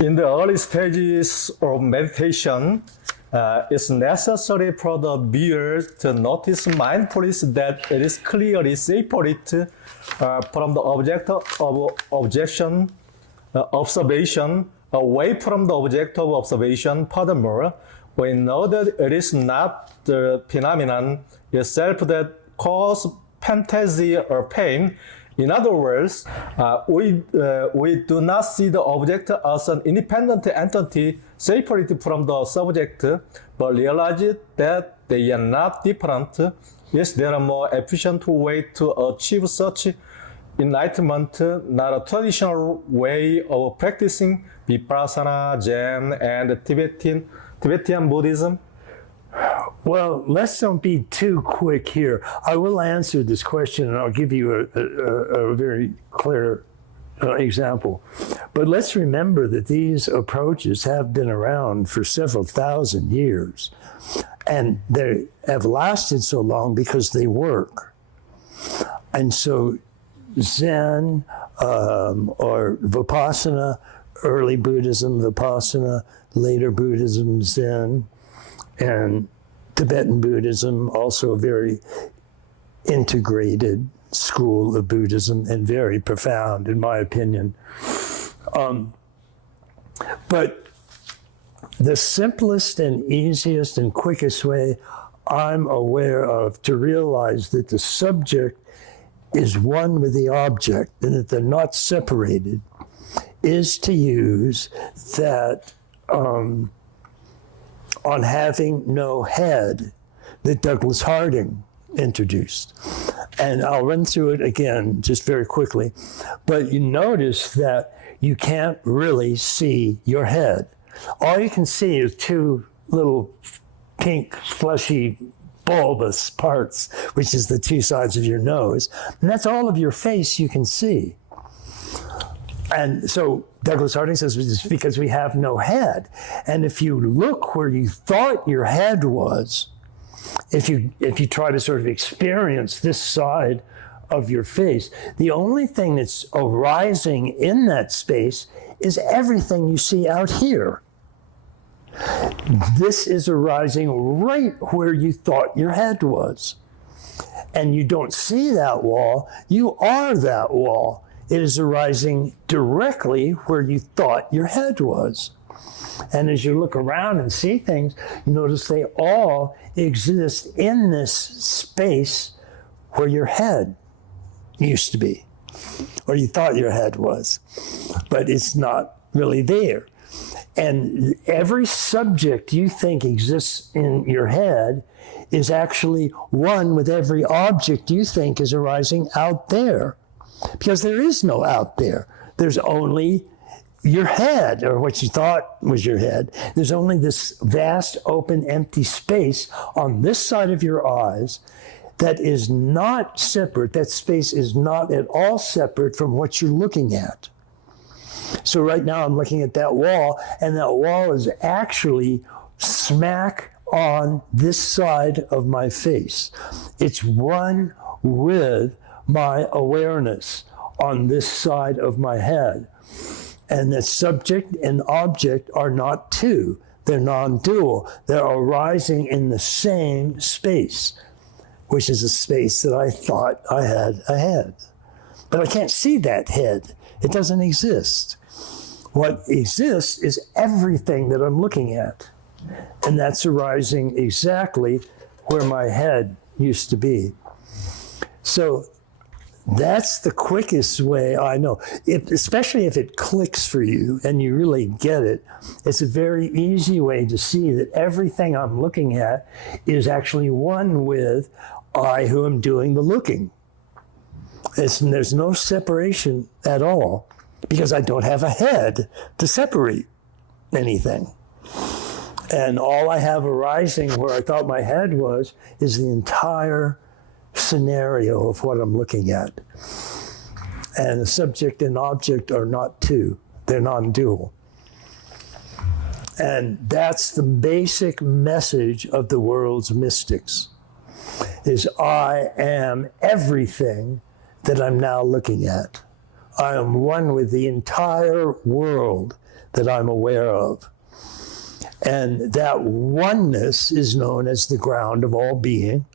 In the early stages of meditation, it's necessary for the viewer to notice mindfulness that it is clearly separate from the object of observation, away from the object of observation. Furthermore, we know that it is not the phenomenon itself that causes fantasy or pain. In other words, we do not see the object as an independent entity separated from the subject, but realize that they are not different. Yes, there are more efficient way to achieve such enlightenment, not a traditional way of practicing vipassana, Zen, and Tibetan Buddhism. Well, let's don't be too quick here. I will answer this question and I'll give you a very clear example. But let's remember that these approaches have been around for several thousand years. And they have lasted so long because they work. And so Zen or Vipassana, early Buddhism, Vipassana, later Buddhism, Zen, and Tibetan Buddhism, also a very integrated school of Buddhism and very profound, in my opinion. But the simplest and easiest and quickest way I'm aware of to realize that the subject is one with the object and that they're not separated is to use that on having no head that Douglas Harding introduced. And I'll run through it again just very quickly. But you notice that you can't really see your head. All you can see is two little pink, fleshy, bulbous parts, which is the two sides of your nose. And that's all of your face you can see. And so Douglas Harding says it's because we have no head. And if you look where you thought your head was, if you try to sort of experience this side of your face, the only thing that's arising in that space is everything you see out here. This is arising right where you thought your head was. And you don't see that wall, you are that wall. It is arising directly where you thought your head was. And as you look around and see things, you notice they all exist in this space where your head used to be, or you thought your head was, but it's not really there. And every subject you think exists in your head is actually one with every object you think is arising out there. Because there is no out there. There's only your head, or what you thought was your head. There's only this vast, open, empty space on this side of your eyes that is not separate. That space is not at all separate from what you're looking at. So right now I'm looking at that wall, and that wall is actually smack on this side of my face. It's one with my awareness on this side of my head. And the subject and object are not two. They're non-dual. They're arising in the same space, which is a space that I thought I had a head. But I can't see that head. It doesn't exist. What exists is everything that I'm looking at. And that's arising exactly where my head used to be. So that's the quickest way I know, especially if it clicks for you and you really get it. It's a very easy way to see that everything I'm looking at is actually one with I who am doing the looking. There's no separation at all because I don't have a head to separate anything. And all I have arising where I thought my head was is the entire scenario of what I'm looking at. And the subject and object are not two, they're non-dual. And that's the basic message of the world's mystics, is I am everything that I'm now looking at. I am one with the entire world that I'm aware of. And that oneness is known as the ground of all being.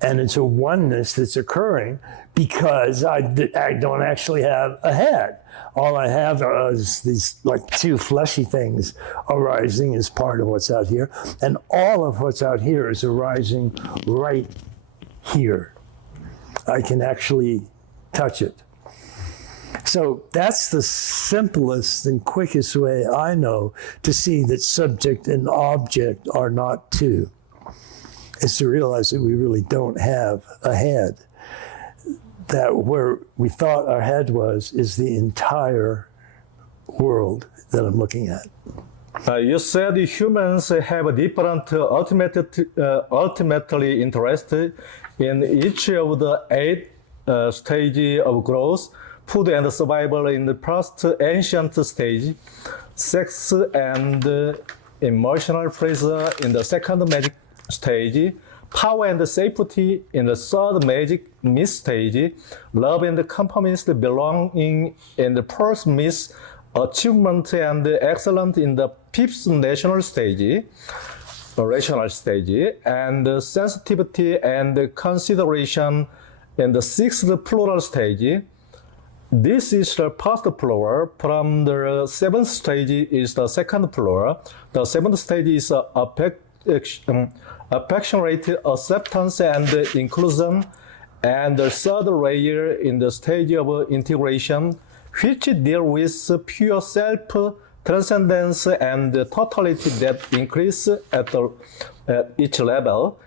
And it's a oneness that's occurring because I don't actually have a head. All I have is these like two fleshy things arising as part of what's out here. And all of what's out here is arising right here. I can actually touch it. So that's the simplest and quickest way I know to see that subject and object are not two. Is to realize that we really don't have a head. That where we thought our head was is the entire world that I'm looking at. You said humans have a different ultimately interest in each of the 8 stages of growth: food and survival in the first ancient stage, sex and emotional pleasure in the second magic stage, power and safety in the third magic mist stage, love and compromise belonging in the fourth mist, achievement and excellence in the fifth rational stage, and sensitivity and consideration in the sixth plural stage. This is the first plural. From the seventh stage is the second plural. The seventh stage is affectionate acceptance and inclusion, and the third layer in the stage of integration, which deal with pure self-transcendence and totality that increase at each level.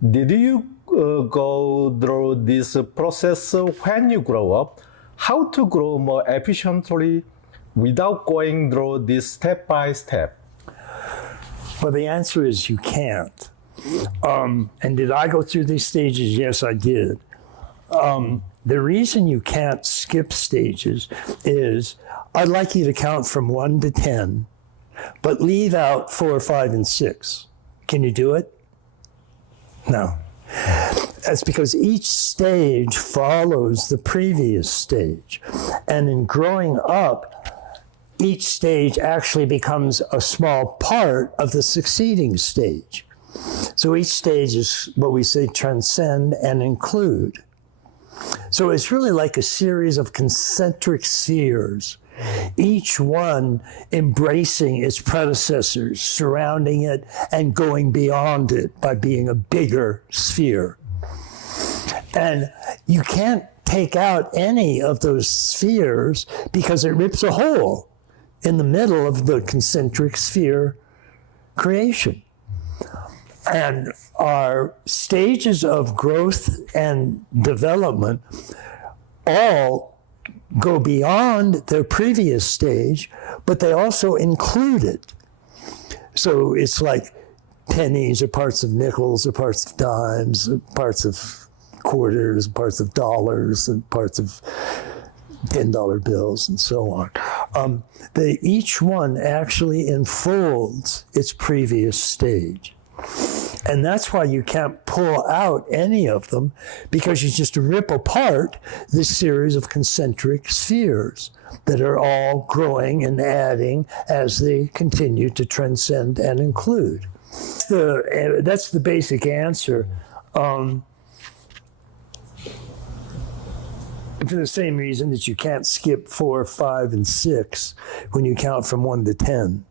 Did you go through this process when you grow up? How to grow more efficiently without going through this step by step? Well, the answer is you can't. And did I go through these stages? Yes, I did. The reason you can't skip stages is I'd like you to count from 1 to 10, but leave out 4, 5, and 6. Can you do it? No. That's because each stage follows the previous stage. And in growing up, each stage actually becomes a small part of the succeeding stage. So each stage is what we say transcend and include. So it's really like a series of concentric spheres, each one embracing its predecessors, surrounding it, and going beyond it by being a bigger sphere. And you can't take out any of those spheres because it rips a hole in the middle of the concentric sphere creation. And our stages of growth and development all go beyond their previous stage, but they also include it. So it's like pennies or parts of nickels or parts of dimes, or parts of quarters, parts of dollars, and parts of $10 bills, and so on. Each one actually enfolds its previous stage. And that's why you can't pull out any of them, because you just rip apart this series of concentric spheres that are all growing and adding as they continue to transcend and include. That's the basic answer. For the same reason that you can't skip 4, 5, and 6 when you count from 1 to 10.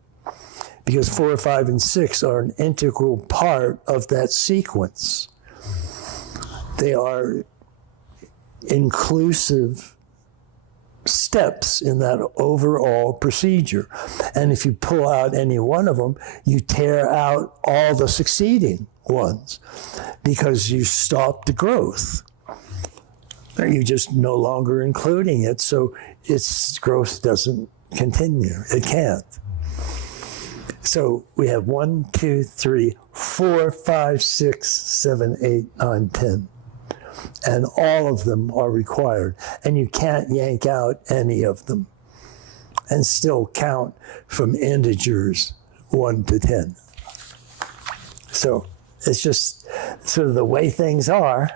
Because 4, 5, and 6 are an integral part of that sequence. They are inclusive steps in that overall procedure. And if you pull out any one of them, you tear out all the succeeding ones because you stop the growth. You're just no longer including it, so its growth doesn't continue. It can't. So we have 1, 2, 3, 4, 5, 6, 7, 8, 9, 10. And all of them are required. And you can't yank out any of them and still count from integers 1 to 10. So it's just sort of the way things are.